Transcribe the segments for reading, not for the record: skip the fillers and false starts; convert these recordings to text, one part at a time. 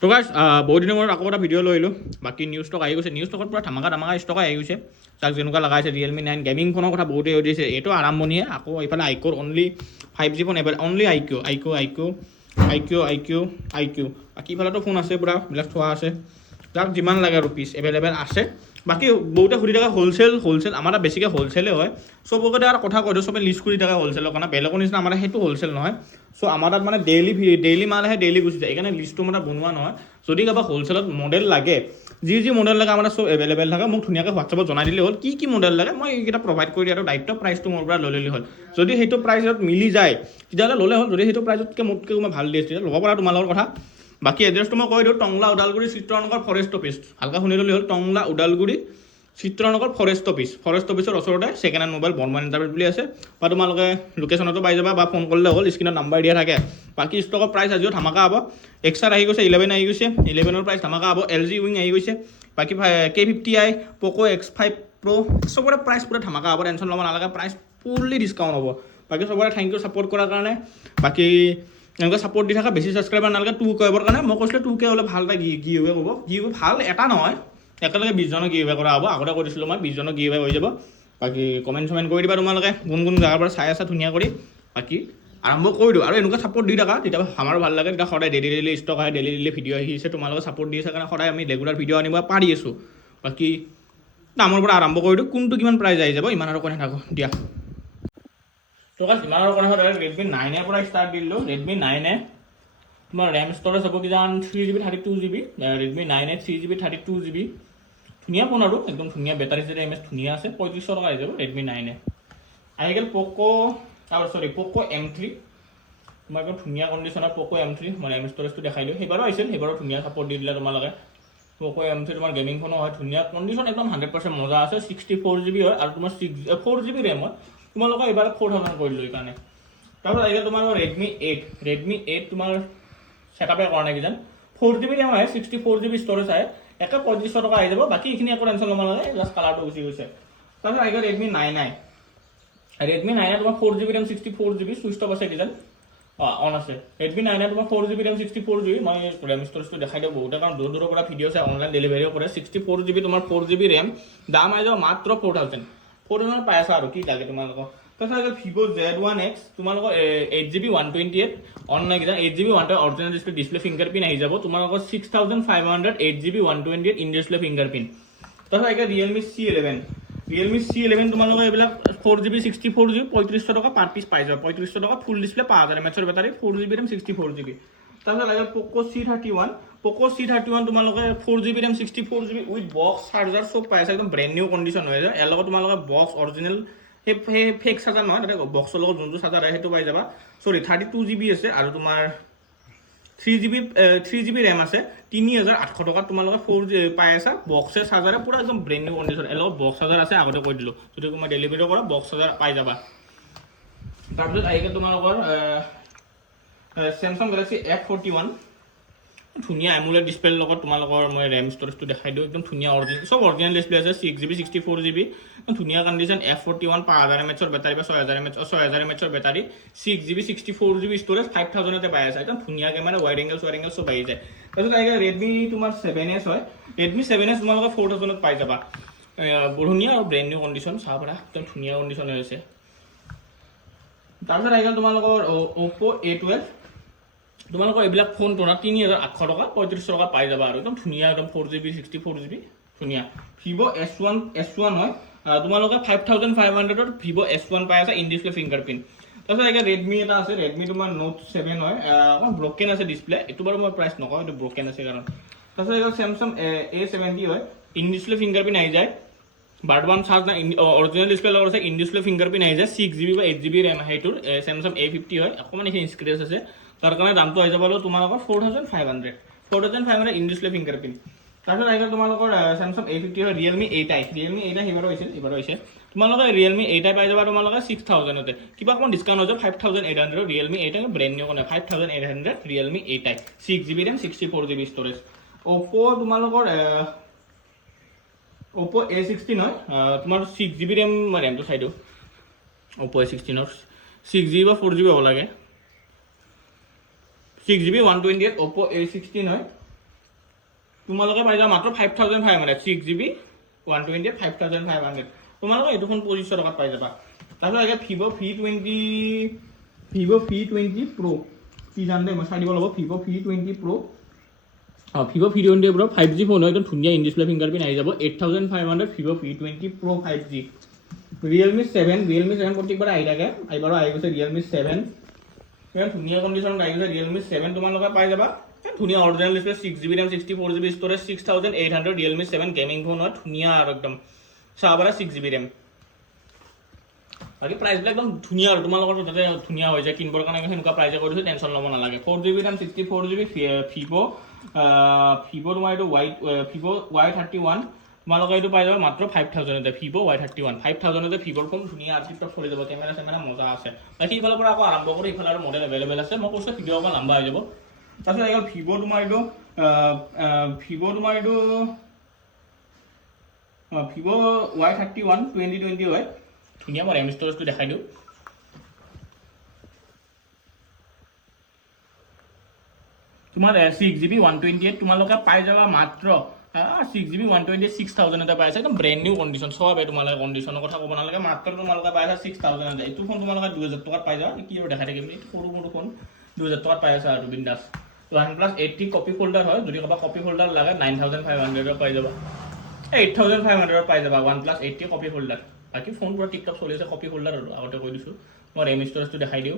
তো গাইজ বহুত দিনৰ মূৰত আকৌ এটা ভিডিঅ' লৈ আহিলোঁ। বাকী নিউজ ষ্টক আহি গৈছে, নিউজ ষ্টকত পূৰা ধামাকা ষ্টক আহি গৈছে। তাক যেনেকুৱা লগাইছে ৰিয়েলমি 9 গেমিং ফোনৰ কথা বহুতেই সুধিছে। এইটো আৰম্ভণিহে। আকৌ এইফালে আইকিউৰ only 5G phone avail, only iQOO. বাকী ইফালেতো ফোন আছে, পূৰা বিলাক থোৱা আছে। যাক যিমান লাগে ৰুপিছ এভেইলেবল আছে। বাকী বহুতে সুধি থাকে হ'লচেল আমাৰ তাত বেছিকৈ হ'লচেলে হয়। চবকে আৰু কথা কৈ দিওঁ, চবে লিষ্ট কৰি থাকে হ'লচেলৰ কাৰণে। বেলেগৰ নিচিনা আমাৰ সেইটো হ'লচেল নহয়। চ' আমাৰ তাত মানে ডেইলি মাল আহে, ডেইলি গুচি যায়। সেইকাৰণে লিষ্টটো মানে বনোৱা নহয়। যদি কাৰোবাক হ'লচেলত মডেল লাগে, যি মডেল লাগে আমাৰ চব এভেইলেবল থাকে। মোক ধুনীয়াকৈ হোৱাটছআপত জনাই দিলে হ'ল কি মডেল লাগে, মই এইকেইটা প্ৰভাইড কৰি দিয়াৰ দায়িত্ব, প্ৰাইচটো মোৰ পৰা লৈ ল'লে হ'ল। যদি সেইটো প্ৰাইচত মিলি যায় তেতিয়াহ'লে ল'লে হ'ল। যদি সেইটো প্ৰাইচতকৈ মোতকৈ মই ভাল দিয়ে তেতিয়া ল'ব পৰা তোমালোকৰ কথা। বাকী এড্ৰেছটো মই কৈ দিওঁ, টংলা ওদালগুৰি চিত্ৰনগৰ ফৰেষ্ট অফিচ। ভালকৈ শুনি ল'লে হ'ল, টংলা ওদালগুৰি চিত্ৰনগৰ ফৰেষ্ট অফিচৰ ওচৰতে second hand mobile Barman internet বুলি আছে। বা তোমালোকে লোকেশ্যনতো পাই যাবা বা ফোন কৰিলে হ'ল, স্ক্ৰীণত নাম্বাৰ দিয়া থাকে। বাকী ষ্টকৰ প্ৰাইচ আজিও ধামাকা হ'ব। এক্সাৰ আহি গৈছে, 11 আহি গৈছে, 11ৰ প্ৰাইচ ধামাকা হ'ব। LG উইং আহি গৈছে। বাকী K50i, Poco X5 Pro চবৰে প্ৰাইচ পূৰা ধামাকা হ'ব। টেনশ্যন ল'ব নালাগে, প্ৰাইচ ফুল্লি ডিছকাউণ্ট হ'ব। বাকী চবৰে থেংক ইউ ছাপোৰ্ট কৰাৰ কাৰণে। বাকী এনেকৈ ছাপোৰ্ট দি থকা, বেছি ছাবস্ক্ৰাইবাৰ নালাগে 2K হ'বৰ কাৰণে। মই কৈছিলোঁ 2K হ'লে ভাল এটা গিভৱে ক'ব। গিভৱে ভাল এটা নহয়, একেলগে 20জনক গিভৱে কৰা হ'ব। আগতে কৰিছিলোঁ মই, 20জনক গিভৱে হৈ যাব। বাকী কমেণ্ট কৰি দিবা তোমালোকে, কোন জেগাৰ পৰা চাই আছা ধুনীয়া কৰি। বাকী আৰম্ভ কৰি দিওঁ আৰু এনেকুৱা ছাপোৰ্ট দি থাকা, তেতিয়া আমাৰো ভাল লাগে। তেতিয়া সদায় ডেইলি ষ্টক আহে, ডেইলি ভিডিঅ' আহিছে। তোমালোকে ছাপোৰ্ট দি আছে কাৰণে সদায় আমি ৰেগুলাৰ ভিডিঅ' আনিব পাৰি আছোঁ। বাকী দামৰ পৰা আৰম্ভ কৰি দিওঁ, কোনটো কিমান প্ৰাইজ আহি যাব ইমান আৰু কৈ নাথাকোঁ দিয়া। তো গাইজ ইমান আৰু কৈ নাথাকোঁ, Redmi 9 পৰা ষ্টাৰ্ট দি দিলোঁ। Redmi 9 তোমাৰ ৰেম ষ্টৰেজ হ'ব কিজান 3GB 32GB। Redmi 9 3GB 32GB ধুনীয়া ফোন আৰু একদম ধুনীয়া। বেটাৰী এমএচ ধুনীয়া আছে। 3500 টকা আহি যাব Redmi 9। আহি গ'ল Poco M3। তোমাৰ একদম ধুনীয়া কণ্ডিশ্যনৰ Poco M3। মই ৰেম ষ্টৰেজটো দেখাই দিওঁ। সেইবাৰো আহিছিল, সেইবাৰো ধুনীয়া ছাপোৰ্ট দি দিলে তোমালোকে। Poco M3 তোমাৰ গেমিং ফোনো হয়, ধুনীয়া কণ্ডিশ্যন, একদম 100% মজা আছে। 64GB হয় আৰু তোমাৰ 4GB ৰেম হয়। তোমালোকে এইবাৰ 4000 কৰি দিলোঁ এইকাৰণে। তাৰপিছত আহিলে তোমালোকৰ Redmi 8 তোমাৰ ছেটআপে কৰা নাই কিজান। 4GB ৰেম আহে, 64GB ষ্টৰেজ আহে। একে 3500 টকা আহি যাব। বাকী এইখিনি একো টেনশ্যন ল'ব নালাগে, জাষ্ট কালাৰটো গুচি গৈছে। তাৰপিছত আহি গ'ল Redmi 9i। Redmi 9 তোমাৰ 4GB ৰেম 64GB চুইচ অফ আছে কিজান। অন আছে। Redmi 9 তোমাৰ 4GB ৰেম 64GB। মই ৰেম ষ্টৰেজটো দেখাই দিওঁ বহুতে, কাৰণ দূৰৰ পৰা ভিডিঅ' চাই অনলাইন ডেলিভাৰীও কৰে। 64GB তোমাৰ 4GB ৰেম, দাম আহি যাব মাত্ৰ 4000 পাই আছা আৰু কি লাগে তোমালোকক। তাৰপিছত Vivo Z1X তোমালোকৰ 8GB 128 অন নাই কিজান। 8GB 128 অৰিজিনেল ডিছপ্লে ফিংগাৰপ্ৰিণ্ট আহি যাব তোমালোকৰ 6500 8GB 128 ইন ডিছপ্লে ফিংগাৰপ্ৰিণ্ট। তাৰপিছত আহিলে Realme C11 তোমালোকৰ এইবিলাক 4GB 64GB 3500 টকা পাৰ পিছ পাই যাব। 3500 টকা ফুল ডিছপ্লে 5000 mAhৰ বেটাৰী, 4GB ৰেম 64GB। তাৰপিছত আহিলে Poco C31 তোমালোকে 4GB ৰেম 64GB উইথ বক্স চাৰ্জাৰ চব পাই আছে, একদম ব্ৰেণ্ড নিউ কণ্ডিশ্যন হৈ যায়। ইয়াৰ লগত তোমালোকে বক্স অৰিজিনেল সেই ফেক চাৰ্জাৰ নহয়, তাতে বক্সৰ লগত যোনটো চাৰ্জাৰ আহে সেইটো পাই যাবা। 32GB আছে আৰু তোমাৰ 3GB ৰেম আছে। 3800 টকাত তোমালোকে 4G পাই আছা বক্সে চাৰ্জাৰে, পূৰা একদম ব্ৰেণ্ড নিউ কণ্ডিশ্যন। এৰ লগত বক্স চাৰ্জাৰ আছে, আগতে কৈ দিলোঁ। যদি তোমাৰ ডেলিভাৰী কৰা বক্স চাৰ্জাৰ পাই যাবা। তাৰপিছত আহিলে তোমালোকৰ Samsung Galaxy F41 ধুনীয়া এমুলেট ডিছপ্লেৰ লগত তোমালোকৰ মই ৰেম ষ্টৰেজটো দেখাই দিওঁ। একদম ধুনীয়া চব অৰিজিনেল ডিছপ্লে আছে। 6GB 64GB ধুনীয়া কণ্ডিশ্যন। F41 5000 mAhৰ বেটাৰী বা 6000 mAhৰ বেটাৰী, 6GB 64GB ষ্টৰেজ, 5000তে পাই আছে। একদম ধুনীয়া কেমেৰা, ৱাইড এংগেল চব আহি যায়। তাৰপিছত আহিলে Redmi তোমাৰ 7S হয়। Redmi 7S তোমালোকে 4000ত পাই যাবা। ধুনীয়া আৰু ব্ৰেণ্ড নিউ কণ্ডিশ্যন, চাব পাৰা একদম ধুনীয়া কণ্ডিশ্যন হৈ আছে। তাৰপিছত আহি গ'ল তোমালোকৰ Oppo A12। তোমালোকৰ এইবিলাক ফোন তোমাৰ 3800 টকা 3500 টকা পাই যাবা আৰু একদম ধুনীয়া, একদম 4GB 64GB ধুনীয়া। Vivo S1 হয় তোমালোকে 5500ত Vivo S1 পাই আছে ইন ডিছপ্লে ফিংগাৰপ্ৰিণ্ট। তাৰপিছত এতিয়া Redmi এটা আছে, Redmi তোমাৰ Note 7 হয়। অকণ ব্ৰকেন আছে ডিছপ্লে, এইটো বাৰু মই প্ৰাইচ নকওঁ, এইটো ব্ৰকেন আছে কাৰণ। তাৰপিছত এতিয়া Samsung A70 হয়, ইন ডিছপ্লে ফিংগাৰপ্ৰিণ্ট আহি যায়। বাৰ্ডৱান চাৰ্জ নাই, অৰিজিনেল ডিছপ্লে লগত আছে, ইন ডিছপ্লে ফিংগাৰপ্ৰিণ্ট আহি যায়। 6GB বা 8GB ৰেম আহে এইটোৰ। Samsung A50 হয়, অকণমান এইখিনি স্ক্ৰেচ আছে, তাৰ কাৰণে দামটো আহি যাব তোমালোকৰ 4500 ইন ডিছপ্লে ফিংগাৰপ্ৰিণ্ট। তাৰপিছত আহি গ'ল তোমালোকৰ Samsung A50 হয়। Realme 8i সিবাৰো হৈছে। তোমালোকে Realme 8i পাই যাবা তোমালোকে 6000তে, কিবা অকণমান ডিছকাউণ্ট হৈ যাব 5800 Realme 8i ব্ৰেণ্ড নিউ কাৰণে 5800 Realme 8i 6GB RAM 64GB storage. Oppo তোমালোকৰ Oppo A16 হয়, তোমাৰ 6GB ৰেমটো চাই দিওঁ। Oppo A16 6GB বা 4GB হ'ব লাগে। 6GB 128 Oppo A16 হয়। তোমালোকে পাই যাবা মাত্ৰ 5500 6GB 128 5500 তোমালোকে এইটো ফোন 2500 টকাত পাই যাবা তাৰপিছত আগে Vivo V20 Pro কি জানদে মই চাই দিব লাগিব Vivo V20 Pro Vivo V20 Pro 5G phone হয় একদম ধুনীয়া ইন ডিসপ্লে ফিঙ্গারপ্রিন্ট আহি যাব 8500 Vivo V20 Pro 5G Realme 7 প্ৰত্যেকবাৰ আহি থাকে এইবাৰো আহি গৈছে Realme 7 ইমান ধুনীয়া কন্ডিশনত আহি গৈছে Realme 7 তোমালোকে পাই যাবা ধুনীয়া original display 6GB RAM 64GB স্টোৰেজ 6800 Realme 7 gaming phone হয় ধুনীয়া আৰু একদম চাবাৰা 6GB RAM বাকি প্ৰাইস বিলাক একদম ধুনীয়া আৰু তোমালোকৰ তাতে ধুনীয়া হৈ যায় কিনবৰ কাৰণে হেনকা প্ৰাইসে কৰিছো টেনচন ল'ব নালাগে 4GB RAM 64GB Vivo তোমাৰ এইটো Vivo Y31 তোমালোকে এইটো পাই যাবা মাত্ৰ 5000 তে Vivo Y31 5000 তে Vivo ফোন ধুনীয়া আৰু টিপটপ চলি যাব কেমেৰা মজা আছে বাকি ইফালৰ পৰা আকৌ আৰম্ভ কৰি ইফালৰ মডেল अवेलेबल আছে মই কৈছো ভিডিও অকন লম্বা হৈ যাব তাৰপিছত এইটো Vivo তোমাৰ এইটো Vivo Y31 2020 হয় ধুনীয়া মই RAM স্টোৰেজটো দেখাই দিও তোমাৰ 6GB 128 তোমালোকে পাই যাবা মাত্ৰ 6GB 128 6000 এটা পাইছে একদম ব্ৰ্যান্ড নিউ কন্ডিশন সব এই তোমালোকে কন্ডিশনৰ কথা ক'ব নালাগে মাত্ৰ তোমালোকে পাইছা 6000 এটা এইটো ফোন তোমালোকে 2000 টকাত পাই যাবা কি আৰু দেখাই থাকিম এই সৰু ফোন 2000 টকাত পাই আছা আৰু বিন্দাস OnePlus 80 কপি ফোল্ডাৰ হয় যদি কবা কপি ফোল্ডাৰ লাগে 9500 পাই যাবা 8500 পাই যাবা OnePlus 80 কপি ফোল্ডাৰ বাকি ফোন পুৰা টিপটপ চলি আছে কপি ফোল্ডাৰ আৰু আগতে কৈ দিছো মই RAM স্টোৰেজটো দেখাই দিও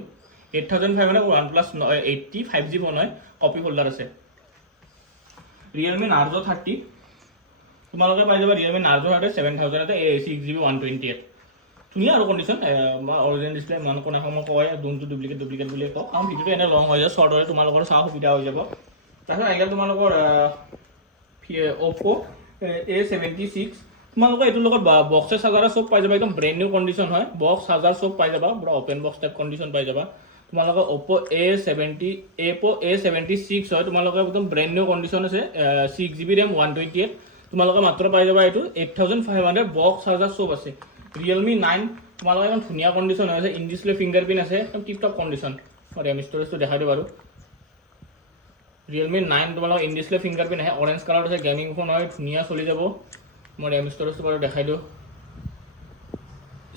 8500 OnePlus 80 5G ফোন হয় কপি ফোল্ডাৰ আছে Realme Narzo 30 তোমালোকে পাই যাবা Realme Narzo 30 7000 তে 6GB 128 ধুনীয়া আৰু কন্ডিশন অৰিজিনাল ডিসপ্লে মান কোন সময় কয় দুনটো ডুপ্লিকেট বুলি কও কাম ভিডিওটো এনে লং হৈ যায় শর্ট হয় তোমালোকৰ চাহ সুবিধা হৈ যাব তাৰপিছত আইগা তোমালোকৰ Oppo A76 তোমালোকে এটোৰ লগত বক্স চাৰ্জাৰ সব পাই যাবা একদম ব্ৰ্যান্ড নিউ কন্ডিশন হয় বক্স চাৰ্জাৰ সব পাই যাবা পুৰা ওপেন বক্স টাইপ কন্ডিশন পাই যাবা তোমালোকে Oppo A76 হয় তোমালোকে একদম ব্র্যান্ড নিউ কন্ডিশন আছে 6GB RAM 128 তোমালোকে মাত্ৰ পাই যাবা এটো 8500 বক্স চাৰ্জাৰ সব আছে Realme 9 তোমালোকে একদম ধুনীয়া কন্ডিশন আছে ইন ডিসপ্লে ফিঙ্গারপ্রিন্ট আছে একদম টিপটপ কন্ডিশন আৰু RAM স্টোৰেজটো দেখাই দিও বাৰু Realme 9 তোমালোকে ইন ডিসপ্লে ফিঙ্গারপ্রিন্ট আছে অরেঞ্জ কালার আছে গেমিং ফোন হয় ধুনীয়া চলি যাব মই RAM স্টোরেজটো বাৰু দেখাই দিও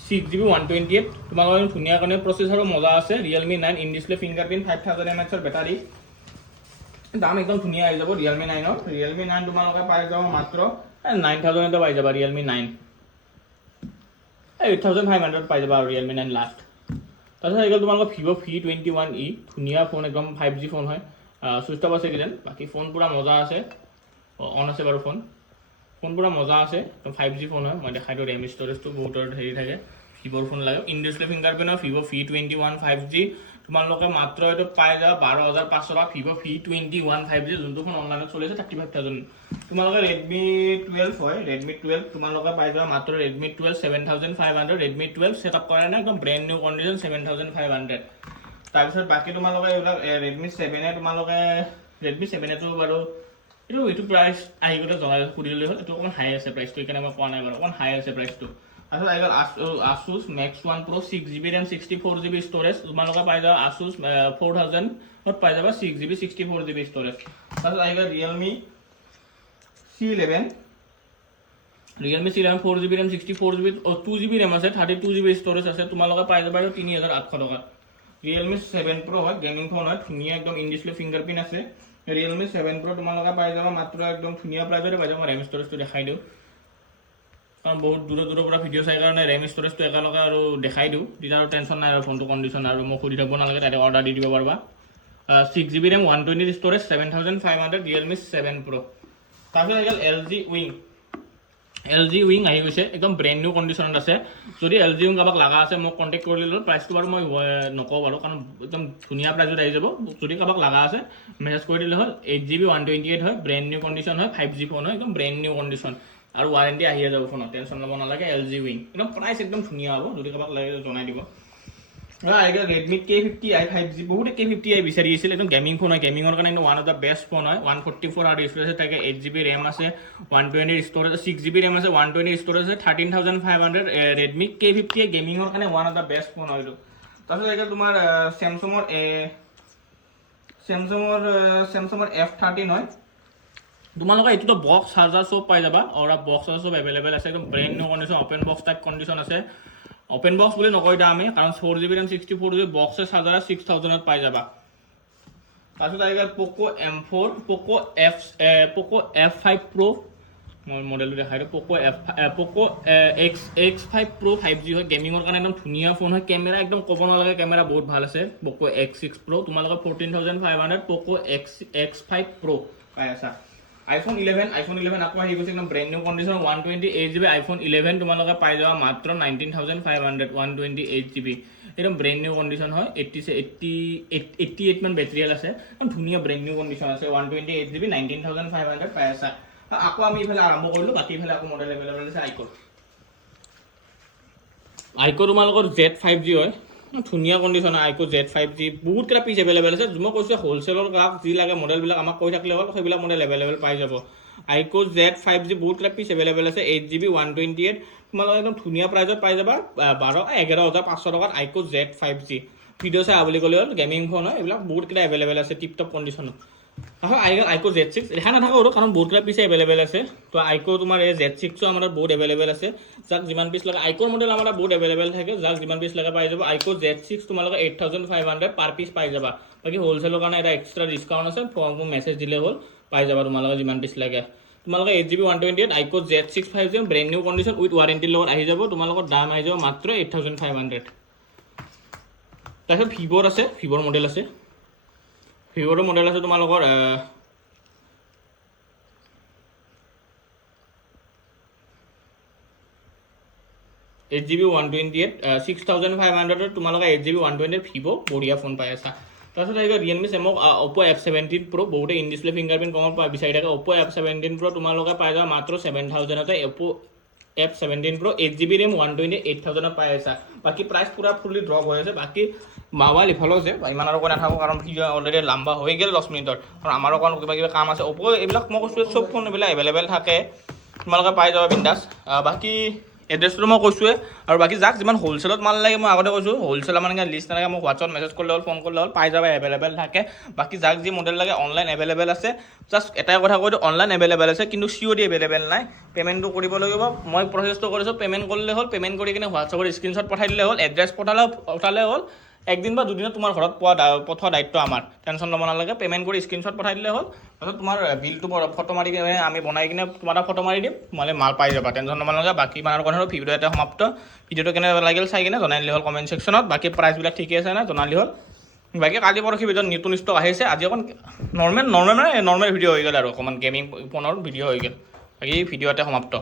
6GB 128 তোমালোকৰ ধুনীয়া কাৰণে প্ৰসেসৰো মজা আছে Realme 9 ইন ডিসপ্লে ফিঙ্গাৰপ্ৰিন্ট 5000 mAh ৰ ব্যাটাৰি দাম একদম ধুনীয়া আহি যাব Realme 9 ৰ Realme 9 তোমালোকে পাই যাব মাত্ৰ 9000 তে পাই যাবা Realme 9 8500 পাই যাবা Realme 9 লাস্ট তাৰপিছত এইগল তোমালোকৰ Vivo V21e ধুনীয়া ফোন একদম 5G ফোন হয় সুইচ অফ আছে কিজন বাকি ফোন পুৰা মজা আছে অন আছে বাৰু ফোন পুৰা মজা আছে 5G ফোন হয় মই দেখাই দিও RAM স্টোৰেজটো বহুতৰ হেৰি থাকে Vivo ফোন লাগে in display fingerprint Vivo V21 5G তোমালোকে মাত্ৰ এটো পাই যাবা 12500 টকা Vivo V21 5G যোনটো ফোন অনলাইনত চলি আছে 35000 তোমালোকে Redmi 12 হয় Redmi 12 তোমালোকে পাই যাবা মাত্ৰ Redmi 12 7500 Redmi 12 সেটআপ কৰা নাই একদম ব্ৰ্যান্ড নিউ কন্ডিশন 7500 তাৰপিছত বাকি তোমালোকে Redmi 7 এ তোমালোকে Redmi 7 এটো বাৰু এইটো প্রাইস আহি গলে জনাই খুদিলে হল এটো অকন হাই আছে প্রাইসটো এখানে মই কোৱা নাই বাৰু অকন হাই আছে প্ৰাইসটো আৰু আইগল Asus Max 1 Pro 6GB RAM 64GB storage তোমালোকে পাই যাবা Asus 4000 ত পাই যাবা 6GB 64GB স্টোরেজ আৰু আইগল Realme C11 4GB RAM 64GB 2GB RAM আছে 32GB স্টোরেজ আছে তোমালোকে পাই যাবা 3800 টকা Realme 7 Pro হয় গেমিং ফোন হয় ধুনীয়া একদম ইন ডিসপ্লে ফিঙ্গারপ্রিন্ট আছে Realme 7 Pro তোমালোকে পাই যাবা মাত্ৰ একদম ধুনীয়া প্ৰাইজতে পাই যাবা RAM স্টোৰেজটো দেখাই দিও কাৰণ বহুত দূৰৰ পৰা ভিডিও চাই কাৰণে RAM স্টোৰেজটো একালকে আৰু দেখাই দিও তেতিয়া আৰু টেনচন নাই আৰু ফোনটো কন্ডিশন আৰু মই খুদি থাকিব নালাগে তাতে অৰ্ডাৰ দি দিব পাৰবা 6GB RAM 128 স্টোৰেজ 7500 Realme 7 Pro তাৰপিছত আইগল LG Wing আহি গৈছে একদম ব্র্যান্ড নিউ কন্ডিশনত আছে যদি LG Wing কাবাক লাগা আছে মোক কন্টাক্ট কৰি লিলো প্ৰাইসটো বাৰু মই নকও বাৰু কাৰণ একদম ধুনীয়া প্ৰাইসত আহি যাব যদি কাবাক লাগা আছে মেসেজ কৰি দিলে হল 8GB 128 হয় ব্র্যান্ড নিউ কন্ডিশন হয় 5G ফোন হয় একদম ব্র্যান্ড নিউ কন্ডিশন আৰু ওয়ারেন্টি আহিয়ে যাব ফোনত টেনশন ল'ব নালাগে LG Wing একদম প্ৰাইস একদম ধুনীয়া হ'ব যদি কাবাক লাগে জনাই দিব আইগল Redmi K50i 5G বহুত K50i বিচাৰি আছিল একদম গেমিং ফোন হয় গেমিংৰ কাৰণে one of the best phone হয় 144 আর স্টোরেজ থাকে 8GB RAM আছে 120 স্টোরেজ 6GB RAM আছে 120 স্টোরেজ আছে 13500 Redmi K50i গেমিংৰ কাৰণে one of the best phone হয় তাৰপিছত আইগল তোমাৰ Samsungৰ F13 হয় তোমালোকে এইটোতো বক্স চাৰ্জাৰ চব পাই যাবা আৰু বক্স চাৰ্জাৰ চব এভেইলেবল আছে একদম brand new condition open box type condition আছে অপেন বক্স বুলি নকওঁ এতিয়া আমি কাৰণ 4GB RAM 64GB বক্সে চাৰ্জাৰ 6000ত পাই যাবা তাৰপিছত আহি গ'ল প'ক' F5 Pro মই মডেলটো দেখাই দিওঁ প'ক' X5 Pro 5G হয় গেমিঙৰ কাৰণে একদম ধুনীয়া ফোন হয় কেমেৰা একদম ক'ব নালাগে কেমেৰা বহুত ভাল আছে প'ক' X6 Pro তোমালোকে 14500 প'ক' X5 Pro পাই আছা iPhone 11 আকৌ আহি গৈছে একদম brand new condition 128GB iPhone 11 তোমালোকে পাই যাবা মাত্ৰ 19500 128GB একদম ব্ৰেণ্ড নিউ কণ্ডিশ্যন হয় 88 মান বেটেৰিয়েল আছে একদম ধুনীয়া ব্ৰেণ্ড নিউ কণ্ডিশ্যন আছে 128GB 19500 পাই আছা আকৌ আমি ইফালে আৰম্ভ কৰিলোঁ বাকী ইফালে আকৌ মডেল এভেইলেবল আছে আইকো তোমালোকৰ Z5G হয় ধুনীয়া কণ্ডিশ্যন আইকো Z5G বহুত কেইটা পিচ এভেইলেবল আছে মই কৈছোঁ হ'লচেলৰ গ্ৰাহক যি লাগে মডেলবিলাক আমাক কৈ থাকিলে হ'ল সেইবিলাক মডেল এভেইলেবল পাই যাব আইকো Z5G বহুত কেইটা পিচ এভেইলেবল আছে 8GB 128 তোমালোকে একদম ধুনীয়া প্ৰাইজত পাই যাবা 11,500 টকাত আইকো Z5G ভিডিঅ' চাই বুলি ক'লে হ'ল গেমিং ফোন হয় এইবিলাক বহুত কেইটা এভেইলেবল আছে টিপ টপ কণ্ডিশ্যনত আইকো Z6 দেখা নাথাকো আৰু কাৰণ বহুত কেইটা পিছে এভেইলেবল আছে তো আইকো তোমাৰ এই Z6ও আমাৰ বহুত এভেইলেবল আছে যাক যিমান পিচ লাগে আইকোৰ মডেল আমাৰ বহুত এভেইলেবল থাকে যাক যিমান পিচ লাগে পাই যাব আইকো Z6 তোমালোকে 8500 পাৰ পিচ পাই যাবা বাকী হ'লচেলৰ কাৰণে এটা এক্সট্ৰা ডিছকাউণ্ট আছে ফোন মেছেজ দিলে হ'ল পাই যাবা তোমালোকে যিমান পিচ লাগে তোমালোকে 8GB 128 iQOO Z6 5G brand new condition with ৱাৰেণ্টিৰ লগত আহি যাব তোমালোকৰ দাম আহি যাব মাত্ৰ 8500 তাৰপিছত ভিভ'ৰ আছে ভিভ'ৰ মডেল আছে ভিভ'ৰ মডেল আছে তোমালোকৰ 8GB 128 6500 তোমালোকে 8GB 128 ভিভো বঢ়িয়া ফোন পাই আছা তাৰপিছত আহি গ'ল ৰিয়েলমি চেমক অপো F17 Pro বহুতে ইন ডিছপ্লে ফিংগাৰপ্ৰিণ্ট কমত বিচাৰি থাকে অপো F17 Pro তোমালোকে পাই যাবা মাত্ৰ 7000তে অপো F17 Pro 8GB RAM 128,000 পাই আছা বাকী প্ৰাইচ পুৰা ফুলি ড্ৰপ হৈ আছে বাকী মোবাইল ইফালেও আছে ইমান আৰু কৈ নাথাকোঁ কাৰণ ভিডিঅ' অলৰেডি লম্বা হৈ গ'ল 10 মিনিটৰ আৰু আমাৰো অকণ কিবা কাম আছে অপো এইবিলাক মই কৈছোঁ চব ফোন এইবিলাক এভেইলেবল থাকে তোমালোকে পাই যাবা বিন্দাছ বাকী এড্ৰেছটো মই কৈছোঁৱে আৰু বাকী যাক যিমান হ'লচেলত মাল লাগে মই আগতে কৈছোঁ হ'লচেলৰ মানে লিষ্ট নালাগে মোক হোৱাটছআপ মেছেজ কৰিলে হ'ল ফোন কৰিলে হ'ল পাই যাবা এভেইলেবল থাকে বাকী যাক যি মডেল লাগে অনলাইন এভেইলেবল আছে জাষ্ট এটাই কথা কৈ দিওঁ অনলাইন এভেইলেবল আছে কিন্তু COD এভেইলেবল নাই পে'মেণ্টটো কৰিব লাগিব মই প্ৰচেছটো কৰিছোঁ পে'মেণ্ট কৰিলে হ'ল পে'মেণ্ট কৰি কিনে হোৱাটছআপৰ স্ক্ৰীনশ্বট পঠাই দিলে হ'ল এড্ৰেছ পঠালে হ'ল একদিন বা দুদিনত তোমাৰ ঘৰত পঠোৱা দায়িত্ব আমাৰ টেনশ্যন ল'ব নালাগে পে'মেণ্ট কৰি স্ক্ৰীনশ্বট পঠাই দিলে হ'ল তাৰপিছত তোমাৰ বিলটো ফটো মাৰি কিনে আমি বনাই কিনে তোমাৰ ফটো মাৰি দিম মানে মাল পাই যাবা টেনশ্যন ল'ব নালাগে বাকী মানৰ কথা ভিডিঅ' এটা সমাপ্ত ভিডিঅ'টো কেনে লাগিল চাই কিনে জনাই দিলে হ'ল কমেণ্ট ছেকশ্যনত বাকী প্ৰাইচবিলাক ঠিকে আছে নাই জনালি হ'ল বাকী কালি পৰহি ভিডিঅ'ত নতুন ষ্টক আহিছে আজি অকণ নৰ্মেল ভিডিঅ' হৈ গ'ল আৰু অকণমান গেমিং ফোনৰ ভিডিঅ' হৈ গ'ল বাকী ভিডিঅ' এটা সমাপ্ত